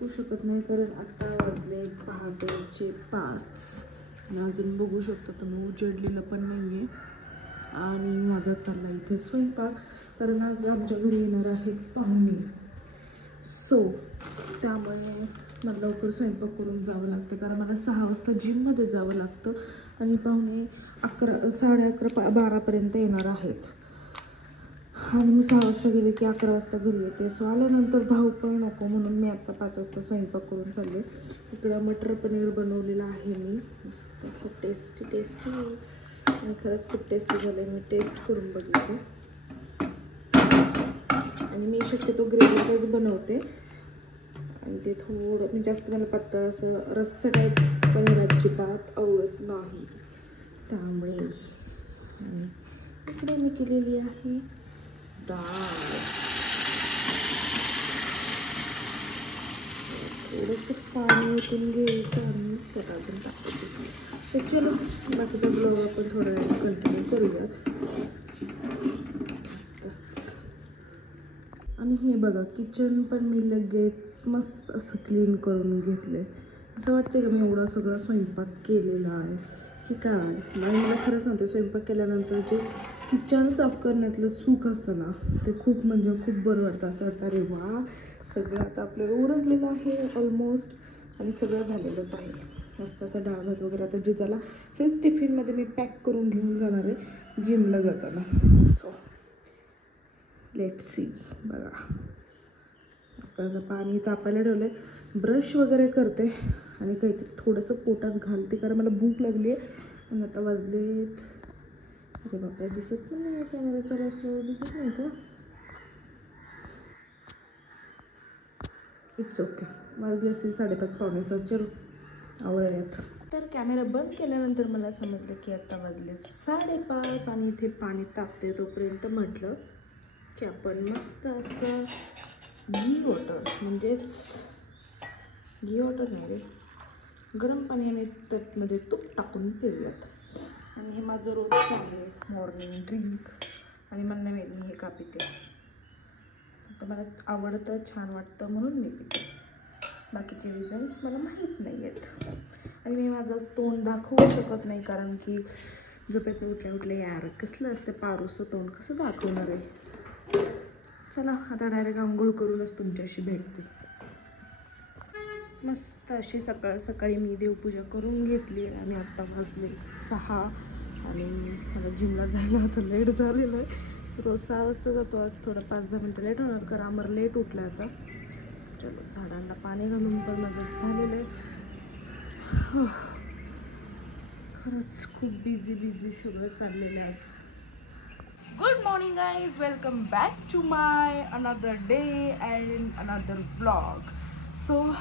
दाखवू शकत नाही कारण आता वाजले पहाटेचे 5 आणि अजून बघू शकता तुम्ही उजेडलेलं पण नाही आहे. आणि माझा चालला इथे स्वयंपाक कारण आज आमच्या घरी येणार आहेत पाहुणे. सो त्यामुळे मला लवकर स्वयंपाक करून जावं लागतं कारण मला 6 वाजता जिममध्ये जावं लागतं आणि पाहुणे 11 11:30 12पर्यंत येणार आहेत. आणि मी 6 वाजता गेले की 11 वाजता घरी येते. सो आल्यानंतर धावपळ नको म्हणून मी आता 5 वाजता स्वयंपाक करून चालले. इकडं मटर पनीर बनवलेलं आहे मी मस्त असं टेस्टी आणि खरंच खूप टेस्टी झालं आहे. मी टेस्ट करून बघितलं आणि मी शक्यतो ग्रेव्हीच बनवते आणि ते थोडं जास्त मला पातळ असं रस्सा टाईप पनीर अजिबात आवडत नाही. त्यामुळे इकडे मी केलेली आहे डाळ. थोडंसं पाणी ओतून घ्यायचं आणि त्यात आपण टाकायचं. तर चलो बाकीचा ब्लॉग आपण थोडा वेळ कंटिन्यू करूयात. आणि हे बघा किचन पण मी लगेच मस्त असं क्लीन करून घेतलंय. असं वाटतं का मी एवढा सगळा स्वयंपाक केलेला आहे की काय. आणि मला खरं सांगते स्वयंपाक केल्यानंतर जे किचन साफ करण्यातलं सुख असतं ना ते खूप म्हणजे खूप बरं वाटतं. असं वाटतं अरे वा सगळं आता आपल्याला उरकलेलं आहे ऑलमोस्ट आणि सगळं झालेलंच आहे. मस्त असं डाळ भात वगैरे आता जिजाला हेच टिफिनमध्ये मी पॅक करून घेऊन जाणार आहे जिमला जाताना. So let's see. बघा मस्त आता पाणी तापायला ठेवलं आहे. ब्रश वगैरे करते आणि काहीतरी थोडंसं पोटात घालते कारण मला भूक लागली आहे. आणि आता वाजलेत अरे बाबा दिसत नाही कॅमेरा चालू असल्यावर दिसत नाही का. It's okay. वाजले असतील 5:30 पावणे 6. चलो आवडल्यात. तर कॅमेरा बंद केल्यानंतर मला समजलं की आता वाजले 5:30 आणि इथे पाणी तापते. तोपर्यंत म्हटलं की आपण मस्त असं घी वॉटर म्हणजेच घी वॉटर नाही रे गरम पाणी आणि त्यातमध्ये तूप टाकून पिऊयात. आणि हे माझं रोजचं आहे मॉर्निंग ड्रिंक आणि मला नाही मी हे का पिते. तर मला आवडतं छान वाटतं म्हणून मी पिते. बाकीचे रिझन्स मला माहीत नाही आहेत. आणि मी माझं तोंड दाखवू शकत नाही कारण की झोपेतून उठल्या यार कसलं असतं पारूसं तोंड कसं दाखवणार आहे. चला आता डायरेक्ट आंघोळ करूनच तुमच्याशी भेटते. मस्त अशी सकाळी मी देवपूजा करून घेतली आणि आत्ता वाजले 6 आणि मला जिमला जायला आता लेट झालेलं आहे. रोज 6 वाजता जातो. आज थोडं 5-10 मिनटं लेट होणार कारण आम्हाला लेट उठलं आता. चलो झाडांना पाणी घालून पण माझं झालेलं आहे. खरंच खूप बिझी सगळं चाललेलं आहे आज. Good morning guys, welcome back to my another day and another vlog. So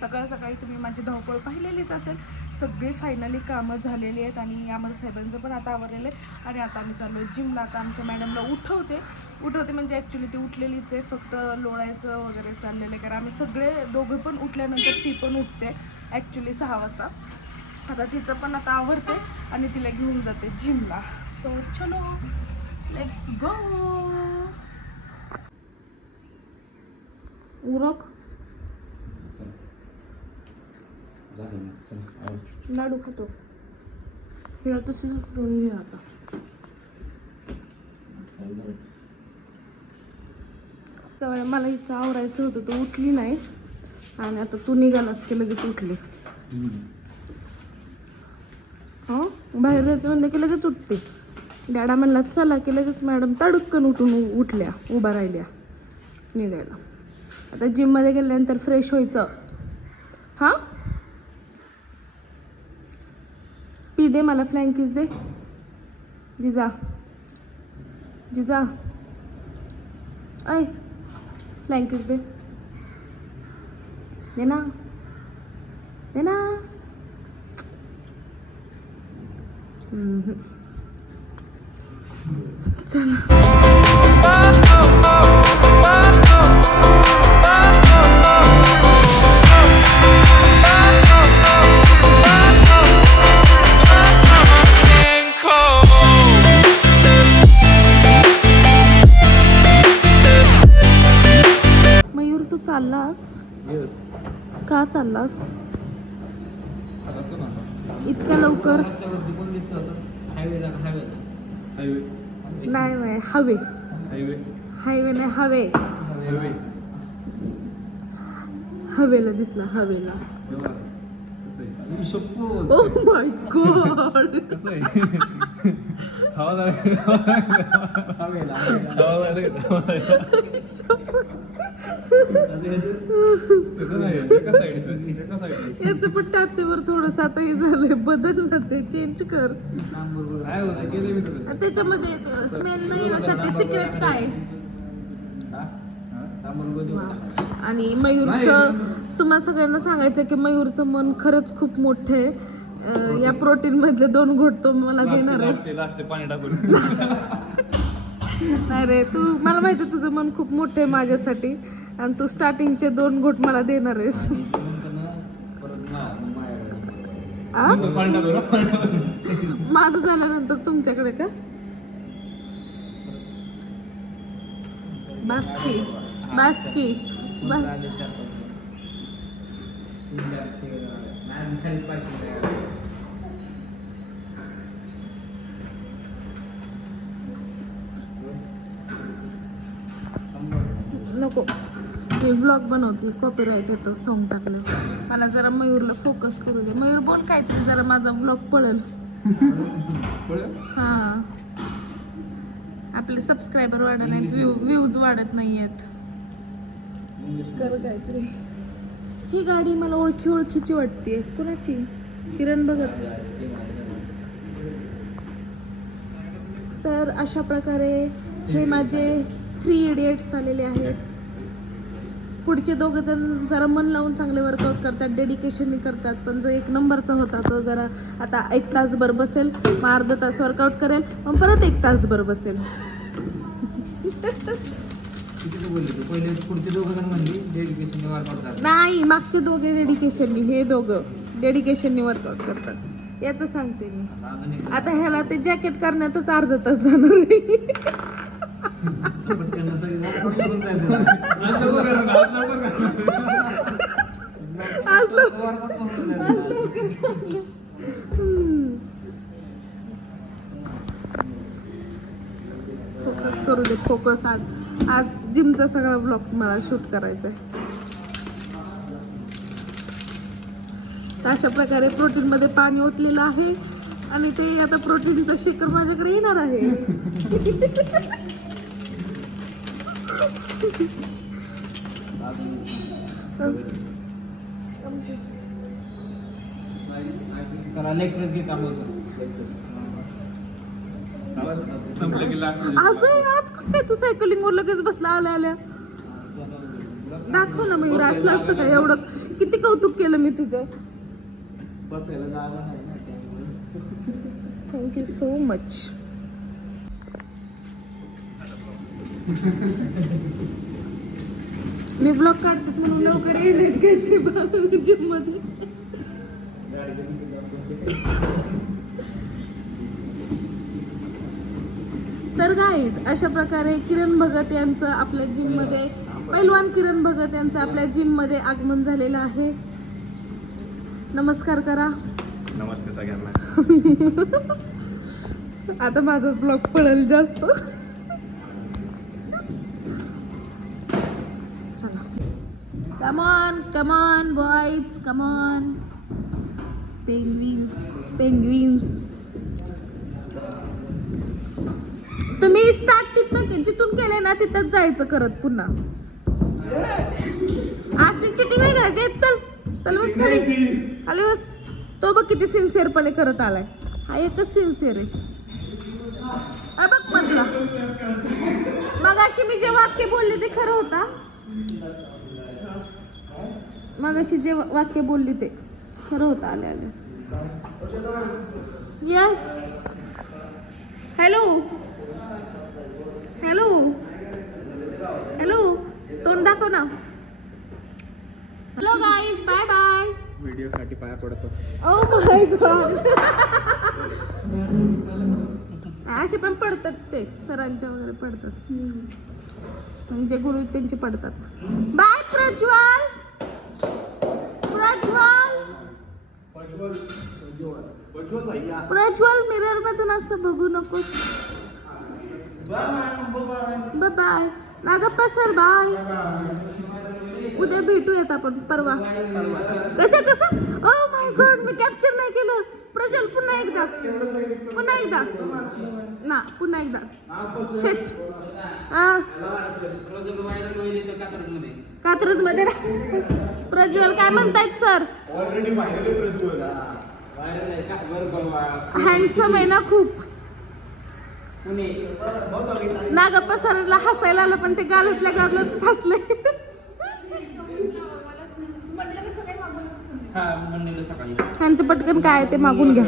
सकाळी तुम्ही माझी धावपळ पाहिलेलीच असेल. सगळी फायनली कामं झालेली आहेत आणि अमर साहेबांचं पण आता आवरलेलं आहे. आणि आता आम्ही चाललो जिमला. आता आमच्या मॅडमला उठवते म्हणजे ॲक्च्युली ती उठलेलीच आहे फक्त लोळायचं वगैरे चाललेलं आहे कारण आम्ही सगळे दोघं पण उठल्यानंतर ती पण उठते ॲक्च्युली 6 वाजता. आता तिचं पण आता आवरते आणि तिला घेऊन जाते जिमला. सो चलो लेट्स गो. उरक लाडू खातो हिला तसंच करून घे. आता तर मला हिचं आवरायचं होतं तो उठली नाही आणि आता तू निघालास की लगेच उठली. हां बाहेर जायचं म्हणलं की लगेच उठते. डॅडा म्हणला चला की लगेच मॅडम तडक्कन उठल्या उभा राहिल्या निघायला. आता जिममध्ये गेल्यानंतर फ्रेश व्हायचं. हां पी दे मला फ्लँकीज दे जिजा ऐ फ्लँकीज दे ना चला मयूर तू चाललास. का चाललास इतक्या लवकर? नाही बाय, हवे हायवे नाही, हवे हवेला दिसला, हवेला. Oh my God. याचं पण टाचेवर थोडस आता हे झालंय, बदललं ते, चेंज कर. त्याच्यामध्ये स्मेल नाही येण्यासाठी सिक्रेट काय? आणि मयूरचं तुम्हाला सगळ्यांना सांगायचं की मयूरचं मन खरंच खूप मोठं आहे. या प्रोटीन मधले 2 घोट तो मला देणार आहे. पाणी टाकून. नाही रे, तू मला माहिती आहे तुझं मन खूप मोठं आहे माझ्यासाठी, आणि तू स्टार्टिंगचे 2 घोट मला देणार आहेस. माझं झाल्यानंतर तुमच्याकडे का? बास्की बास्की बस. नको, मी व्लॉग बनवते, कॉपीराईट येतं सॉन्ग टाकलं. मला जरा मयूरला फोकस करू दे. मयूर बोल काहीतरी, जरा माझा व्लॉग पळेल. हां, आपले सबस्क्रायबर वाढत नाहीत, व्ह्यूज वाढत नाहीयेत. कर काहीतरी. ही गाडी मला ओळखीची वाटते. कुणाची? किरण भगत. तर अशा प्रकारे हे माझे 3 इडियट्स आलेले आहेत. पुढचे 2 जण जरा मन लावून चांगले वर्कआउट करतात, डेडिकेशनने करतात. पण जो 1 नंबरचा होता तो जरा आता 1 तासभर बसेल, मग अर्धा तास वर्कआउट करेल, मग परत 1 तासभर बसेल. नाही, मागचे 2 डेडिकेशननी, हे 2 डेडिकेशननी वर्कआउट करतात. याचं सांगते मी. आता ह्याला ते जॅकेट करण्यातच अर्धा तास जाणार आहे. फोकस करू दे, फोकस. आज जिमचा सगळा ब्लॉग मला शूट करायचा आहे. अशा प्रकारे प्रोटीन मध्ये पाणी ओतलेलं आहे, आणि ते आता प्रोटीनचं शेकर माझ्याकडे येणार आहे. आज कसं काय तू सायकलिंग वर लगेच बसला आल्या? दाखव ना मयूर, असलं असतं का? एवढं किती कौतुक केलं मी तुझं. Thank you so much. मी ब्लॉग काढते म्हणून लवकर येईल जिम मध्ये. तर गाईज, अशा प्रकारे किरण भगत यांचं आपल्या जिम मध्ये, पैलवान किरण भगत यांचं आपल्या जिम मध्ये आगमन झालेलं आहे. नमस्कार करा. नमस्ते सगळ्यांना. आता माझा ब्लॉग पळेल जास्त. Come on, come on, boys, come on. Penguins, penguins. तुम्ही स्टार्ट तिथनं जिथून केले ना तिथंच जायचं करत पुन्हा. असली चिटिंग नाही करायची. चल चल बस खाली, खाली बस. तो बघ किती सिन्सिअरपणे करत आलाय. हा एकच सिन्सिअर आहे. बघ मधला. मगाशी मी जे वाक्य बोलले ते खरं होता. मगाशी जे वाक्य बोलली ते खरं होतं. आले आले. यस. हॅलो हॅलो हॅलो, तोंड दाखव ना. Hello guys, bye bye. Video साठी पाया पडतो. Oh my god. असे पण पडतात ते, सरांच्या वगैरे पडतात. म्हणजे गुरु त्यांचे पडतात. बाय प्रज्वल. प्रज्वल मिरर मधून असं बघू नकोस. Bye bye Nagappa sir bye. उद्या भेटूयात आपण परवा. कसं ओ माय गॉड मी कॅप्चर नाही केलं. प्रज्वल पुन्हा एकदा ना पुन्हा एकदा शेट. कात्रज मध्ये प्रज्वल काय म्हणतायत सर? हँडसम आहे ना खूप. नागप्पा सरला हसायला आलं पण ते गालातल्या गालात हसले. त्यांचं पटकन काय ते मागून घ्या.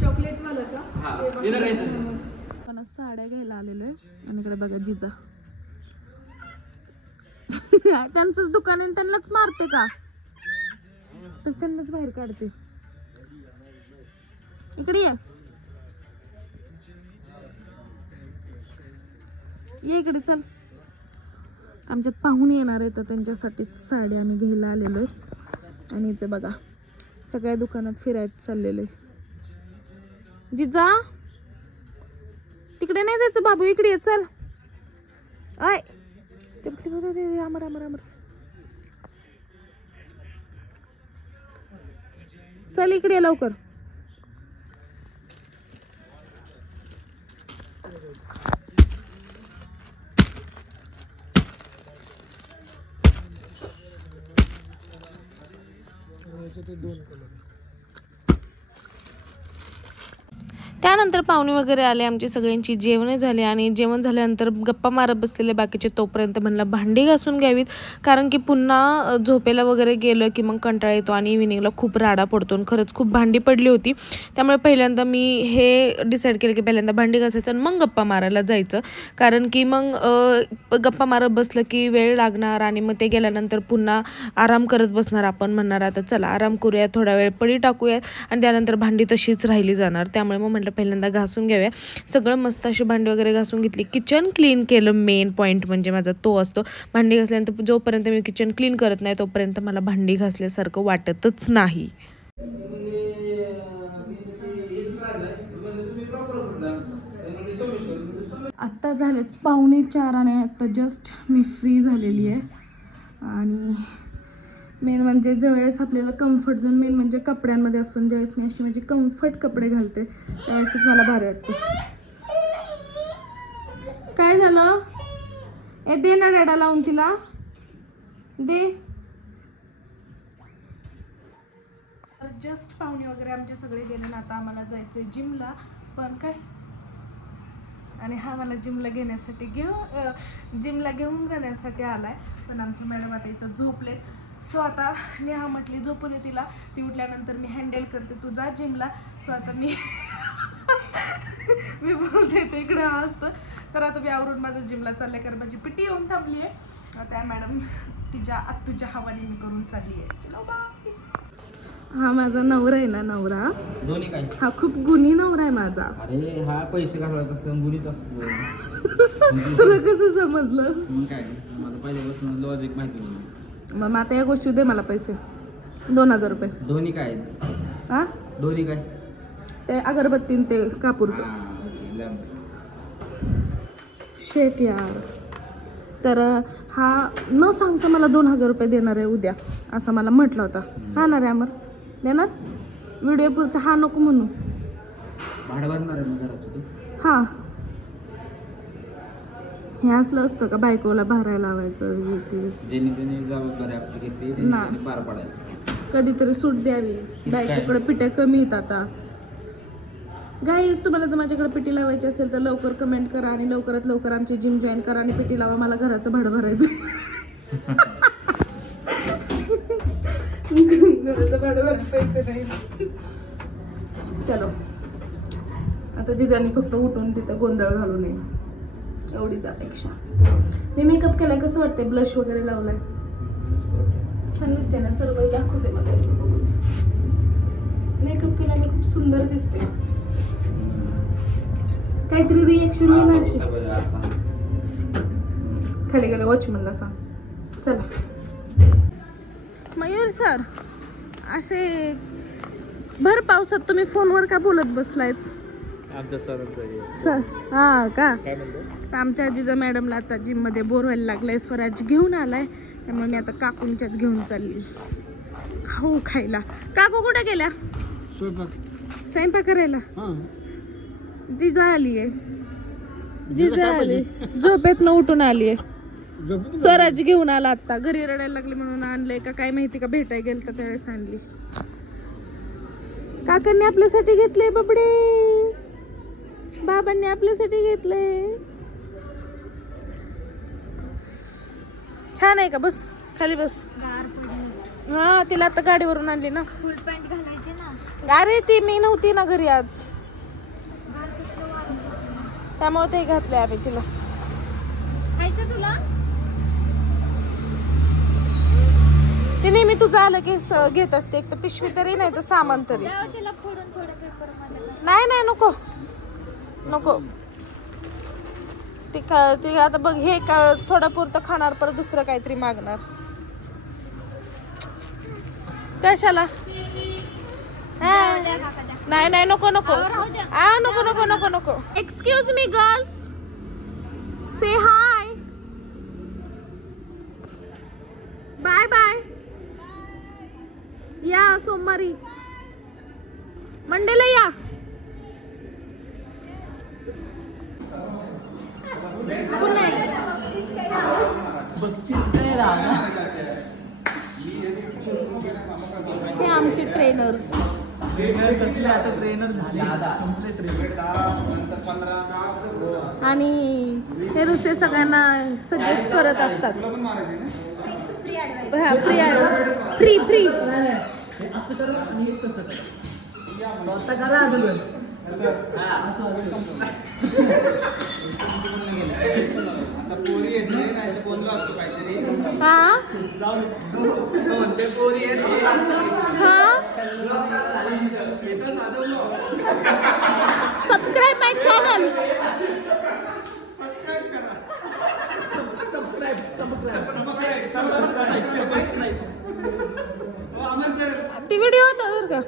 चॉकलेट मला का साड्या घ्यायला आलेलो आहे. आणि इकडे बघा जिजा त्यांचंच दुकान आहे त्यांनाच मारते का तर त्यांनाच बाहेर काढते. इकडे ये इकडे चल. आमच्यात पाहुणे येणार आहे तर त्यांच्यासाठी साड्या आम्ही घ्यायला आलेलो आहे. आणि इथे बघा सगळ्या दुकानात फिरायला चाललेलो आहे. जिजा तिकडे नाही जायचं बाबू इकडे ये चल. आय अमर अमर अमर चल इकडे ये लवकर. त्यानंतर पाहुणे वगैरे आले. आमची सगळ्यांची जेवणे झाली आणि जेवण झाल्यानंतर गप्पा मारत बसलेले बाकीचे. तोपर्यंत म्हणलं भांडी घासून घ्यावीत कारण की पुन्हा झोपेला वगैरे गेलं की मग कंटाळा येतो आणि इव्हिनिंगला खूप राडा पडतो. आणि खरंच खूप भांडी पडली होती. त्यामुळे पहिल्यांदा मी हे डिसाईड केलं की पहिल्यांदा भांडी घासायचं आणि मग गप्पा मारायला जायचं. कारण की मग गप्पा मारत बसलं की वेळ लागणार आणि मग ते गेल्यानंतर पुन्हा आराम करत बसणार. आपण म्हणणार आता चला आराम करूया थोडा वेळ पडी टाकूया आणि त्यानंतर भांडी तशीच राहिली जाणार. त्यामुळे मग म्हटलं पहिल्यांदा घासून घ्याव्या. सगळं मस्त अशी भांडी वगैरे घासून घेतली. किचन क्लीन केलं. मेन पॉईंट म्हणजे माझा तो असतो. भांडी घासल्यानंतर जोपर्यंत मी किचन क्लीन करत नाही तोपर्यंत मला भांडी घासल्यासारखं वाटतच नाही. आत्ता झालेत 3:45 आणि आत्ता जस्ट मी फ्री झालेली आहे. आणि मेन म्हणजे ज्यावेळेस आपल्याला कम्फर्ट झोन मेन म्हणजे कपड्यांमध्ये असतो. ज्यावेळेस मी अशी म्हणजे कम्फर्ट कपडे घालते त्यावेळेसच मला भारी वाटते. काय झालं ए दे ना डॅडा लावून तिला दे. जस्ट पाहुणे वगैरे आमचे सगळे गेले ना आता आम्हाला जायचंय जिमला. पण काय आणि हा मला जिमला घेऊन जाण्यासाठी आलाय. पण आमची मॅडम आता इथं झोपले. सो आता नेहा म्हटली झोपू दे तिला. ती उठल्यानंतर मी हँडल करते तू जा जिमला. सो आता मी बोलते ते इकडे असतं. तर आता मी आवरून माझं जिमला चाललंय कारण माझी पिटी येऊन थांबली आहे. आता मॅडम तुझ्या हवाली मी करून चालली आहे. हा माझा नवरा आहे ना. नवरा दोन्ही काय हा खूप गुणी नवरा आहे माझा. अरे हा पैसे घालवायचा असतो गुणीच असतो. तुला कसं समजलं? मग काय मला पहिल्यापासून लॉजिक माहिती. मग आता या गोष्टी दे मला पैसे 2000 रुपये. दोन्ही काय हा दोन्ही काय ते अगरबत्ती ते कापूरचं. शेट यार. तर हा न सांगता मला 2000 रुपये देणार आहे उद्या असं मला म्हटलं होतं. हा ना रे अमर देणार. व्हिडिओ पुरतं हा नको म्हणू. भाडं भरणार आहे मग घरात. हां हे असलं असतं का बायकोला भरायला लावायचं जेणे जबाबदारी आपली घेतली ना पार पाडायचं. कधीतरी सूट द्यावी. बायकोकडे पिट्या कमी येतात आता. गाईज तुम्हाला जर माझ्याकडे पिटी लावायची असेल तर लवकर कमेंट करा आणि लवकरात लवकर आमची जिम जॉईन करा आणि पिटी लावा. मला घराचं भाडं भरायचं. घराचं भाडं भरायला पैसे नाही. चलो आता जिजांनी फक्त उठून तिथं गोंधळ घालू नये एवढीच अपेक्षा. मी मेकअप केलाय कसं वाटतंय? ब्लश वगैरे लावलाय छान दिसते ना. सर्व दाखवते मला मेकअप केल्याने खूप सुंदर दिसते. काहीतरी रिएक्शन येणार. खाली गेलं वॉचमनला सांग. चला मयूर सर असे भर पावसात तुम्ही फोनवर का बोलत बसलायत? हा का? आमच्या आजीचा मॅडमला आता जिम मध्ये बोर व्हायला लागलाय, स्वराज घेऊन आलाय, त्यामुळे मी आता काकूंच्यात घेऊन चालली खाऊ खायला. काकू कुठे गेल्या? स्वयंपाक करायला. जिजा आली आहे, जिजा आली, झोपेतनं उठून आली आहे. स्वराज घेऊन आला आता, घरी रडायला लागली म्हणून आणलंय का काय माहिती, का भेटाय गेलं तर त्यावेळेस आणली. काकांनी आपल्यासाठी घेतले बाबडे, बाबांनी आपल्यासाठी घेतले. छान आहे का? बस खाली बस. हा तिला आता गाडीवरून आणली ना. फुल पॅन्ट घालायचे ना. अरे ती मी नव्हती ना घरी आज, त्यामुळे ते घातले आम्ही तिला. खायचं तुला? ते नेहमी तुझं आलं की घेत असते, एक तर पिशवी तरी नाही तर सामान तरी. तिला फोडून थोडं पेपर मध्ये. नाही नाही नको नको, ती आता बघ हे का थोडं पुरतं खाणार, परत दुसरं काहीतरी मागणार. कशाला? नाही नाही नको नको नको नको नको नको. एक्सक्यूज मी गर्ल्स, से हाय, बाय बाय. या सोमवारी मंडेला या. हे आमचे ट्रेनर. आणि हे नुसते सगळ्यांना सजेस्ट करत असतात. फ्री फ्री सबस्क्राईब माय चॅनल. ती व्हिडिओ होता बरं का.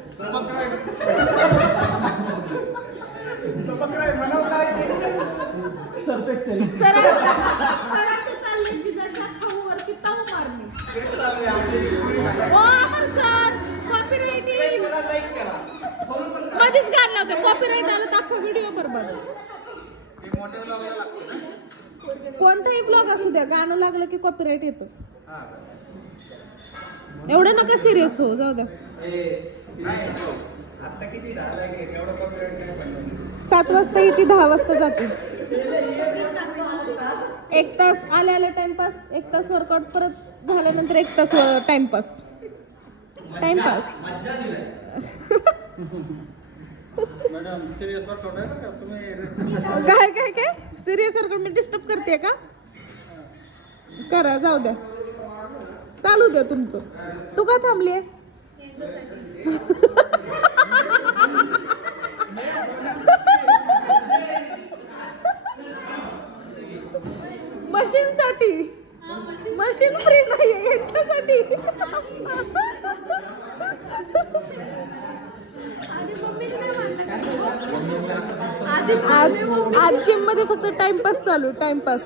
मध्येच गाणं लावते, कॉपीराईट आलं तर अख्खा व्हिडिओ बरबाद. कोणताही ब्लॉग असू द्या, गाणं लागलं की कॉपीराईट येतं. एवढं नका सिरियस हो, जाऊ द्या. 7 वाजता येते, 10 वाजता जाते. 1 तास आले टाइमपास, 1 तास वर्कआउट, परत झाल्यानंतर 1 तास टाइमपास. काय काय काय सिरियस वर्कआउट मी डिस्टर्ब करते का? करा, जाऊ द्या, चालू द्या तुमचं. तू का थांबली? मशीन साठी. मशीन फ्री नाहीये यांच्यासाठी. आज जिम मध्ये फक्त टाइमपास चालू, टाइमपास.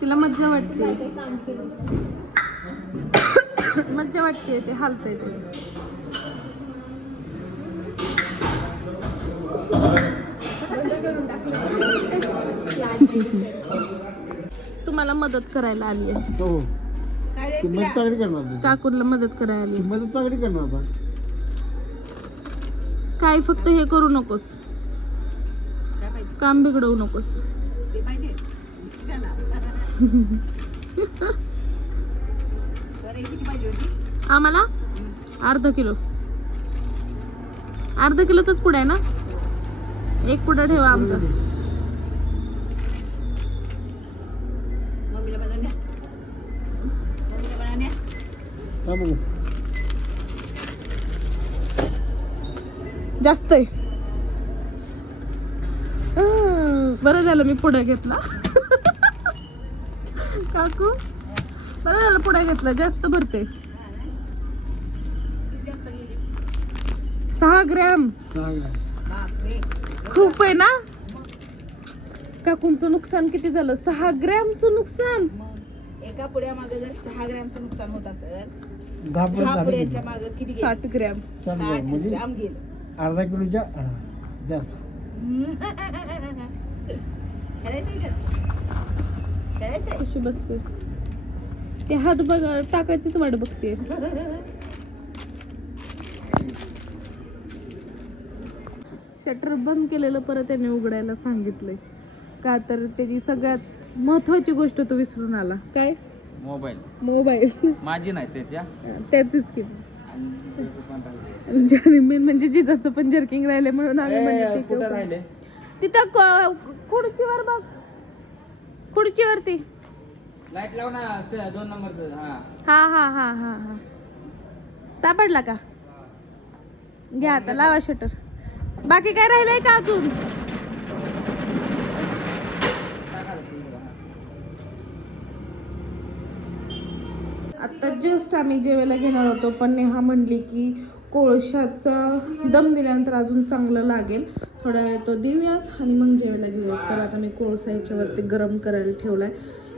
तिला मज्जा वाटते, मज्जा वाटते, ते हालतंय ते. तुम्हाला मदत करायला आली आहे. काकूला मदत करायला आली. मदत चांगली करणार. काय फक्त हे करू नकोस, काम बिघडवू नकोस. आम्हाला अर्धा किलोचाच पुढा आहे ना. एक पुढा ठेवा आमचा. जास्त आहे. बरं झालं मी पुढे घेतला. काकू बरं झालं पुढे घेतला, जास्त भरते. 6 ग्रॅम खूप आहे ना. काकूंचं नुकसान किती झालं? 6 ग्रॅमचं नुकसान. एका पुड्या मागे जर 6 ग्रॅमचं नुकसान होत असेल, 10 पुड्याच्या मागे किती गेलं? 60 ग्रॅम. 60 ग्रॅम गेलं. अर्धा किलोच्या जास्त. करायचंय का? करायचंय? कशी बसते ते हात बघ, टाकायचीच वाट बघते. शटर बंद केलेलं परत त्याने उघडायला सांगितलंय का, तर त्याची सगळ्यात महत्वाची गोष्ट तो विसरून आला. काय? Mobile mobile. माझी नाही त्याच्या. त्याचीच की मेन म्हणजे जिजाचं पण जर्किंग राहिले म्हणून आम्ही म्हणलं ठीक कुठं आहे. राहिले? तिथं खुर्चीवर बघ, खुर्चीवरती. लाईट लाव ना 2 नंबरचं. हा हा हा हा हा हा सापडला का? घ्या आता, लावा शटर. बाकी काय राहिलंय का अजून? आता जस्ट आम्ही जेवायला घेणार होतो, पण नेहा म्हणली की कोळशाचा दम दिल्यानंतर अजून चांगलं लागेल, थोडा वेळ तो देऊयात आणि मग जेवायला घेऊयात. तर आता मी कोळसा याच्यावरती गरम करायला ठेवलाय.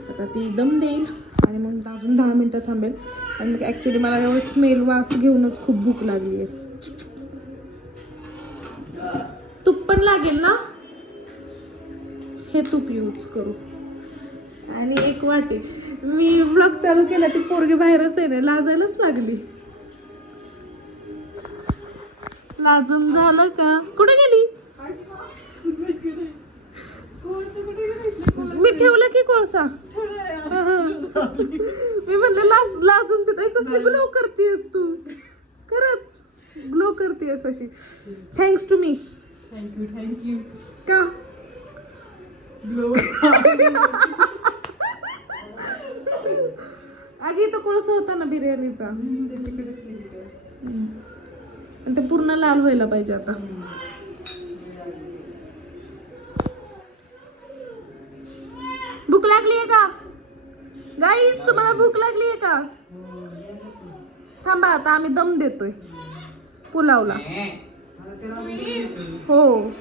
आता ती दम देईल आणि मग अजून 10 मिनटं थांबेल. आणि मग ॲक्च्युली मला एवढं स्मेल वास घेऊनच खूप भूक लागली आहे. तूप पण लागेल ना, हे तूप यूज करू. आणि एक वाटी. मी ब्लॉग चालू केला, ती पोरगी बाहेरच आहे ना, लाजायलाच लागली. लाजून झालं का? कुठे गेली? मी ठेवला की कोळसा. मी म्हणलं लाजून तिथं कसली ग्लो करतेस तू. खरंच ग्लो करतेस अशी. Thanks to me. थँक्यू का? आगी तो कोळसा होता ना बिर्याणीचा, आणि ते पूर्ण लाल व्हायला पाहिजे आता. भूक लागली आहे का गाईस? तुम्हाला भूक लागली आहे का? थांबा, आता आम्ही दम देतोय पुलावला. हो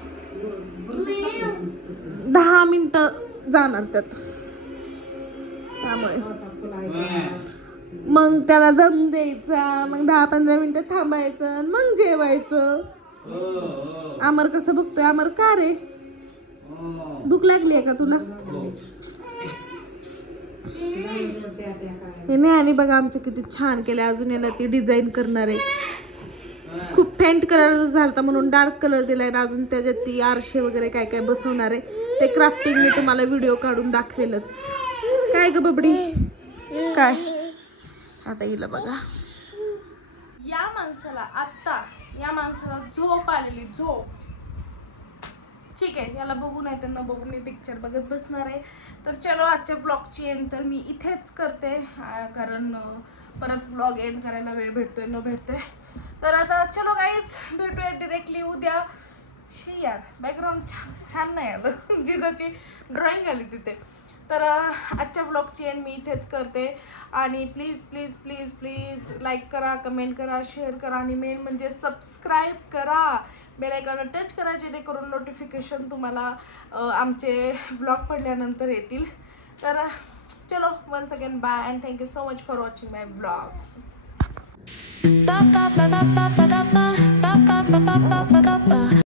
10 मिनिटं जाणार त्यात, त्यामुळे मग त्याला दम द्यायचा, मग 10-15 मिनिटं थांबायचं, मग जेवायचं. आमर कसं बघतोय? आमर का रे? भूक लागली आहे का तुला? हे नाही. आणि बघा आमच्या किती छान केलं. अजून याला ती डिझाईन करणार आहे. खूप फेंट कलर झालता म्हणून डार्क कलर दिलाय ना. अजून त्याच्यात ती आरशे वगैरे काय काय बसवणार आहे. ते क्राफ्टिंग मी तुम्हाला व्हिडिओ काढून दाखवेलच. काय ग बबडी? काय आता येईल बघा. या माणसाला झोप आलेली, झोप. ठीक आहे, याला बघू नाही त्यांना बघू, मी पिक्चर बघत बसणार आहे. तर चलो, आजच्या ब्लॉगची एंड तर मी इथेच करते, कारण परत ब्लॉग एंड करायला वेळ भेटतोय न भेटतोय. तर आता चलो गाईज, भेटूया डिरेक्टली उद्या. यार बॅकग्राऊंड छान नाही आलं, जिजाची ड्रॉइंग आली तिथे. तर आजच्या ब्लॉगची एंड मी इथेच करते. आणि please please please please like करा, कमेंट करा, शेअर करा आणि मेन म्हणजे सबस्क्राईब करा. बेल आयकॉन टच करा, जेणेकरून नोटिफिकेशन तुम्हाला आमचे ब्लॉग पडल्यानंतर येतील. तर चलो, once again bye and thank you so much for watching my blog.